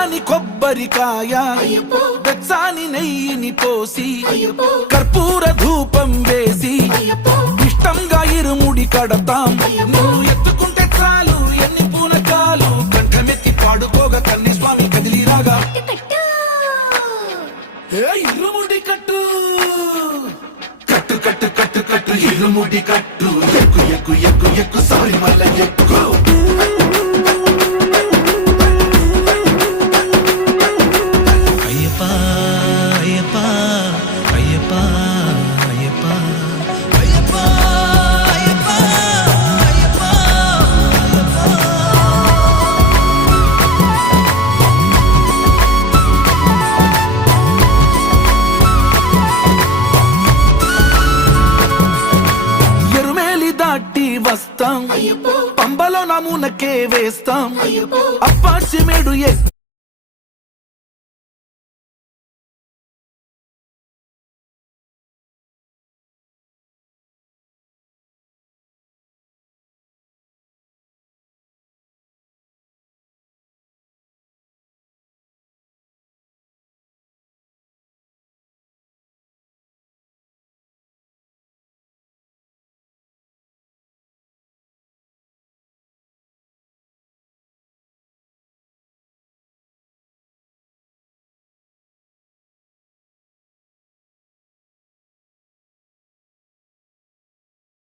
పచ్చాని కొబ్బరికాయ వెచ్చాని నెయ్యిని పోసి కర్పూర ధూపం వేసి ఇష్టంగా ఇరుముడి కడతాం. నువ్వు ఎత్తుకుంటే చాలు ఎన్ని పూనకాలు కంఠమెత్తి పాడుకోగా కన్ని స్వామి కదిలిరాగా ఇరుముడి కట్టు కట్టు కట్టు కట్టు కట్టు ఇరుముడి కట్టు ఎక్కు ఎక్కు ఎక్కు ఎక్కు సారి మల్ల ఎక్కు. వస్తాం పంబలో నమూనకే వేస్తాం అప్పాచి మేడు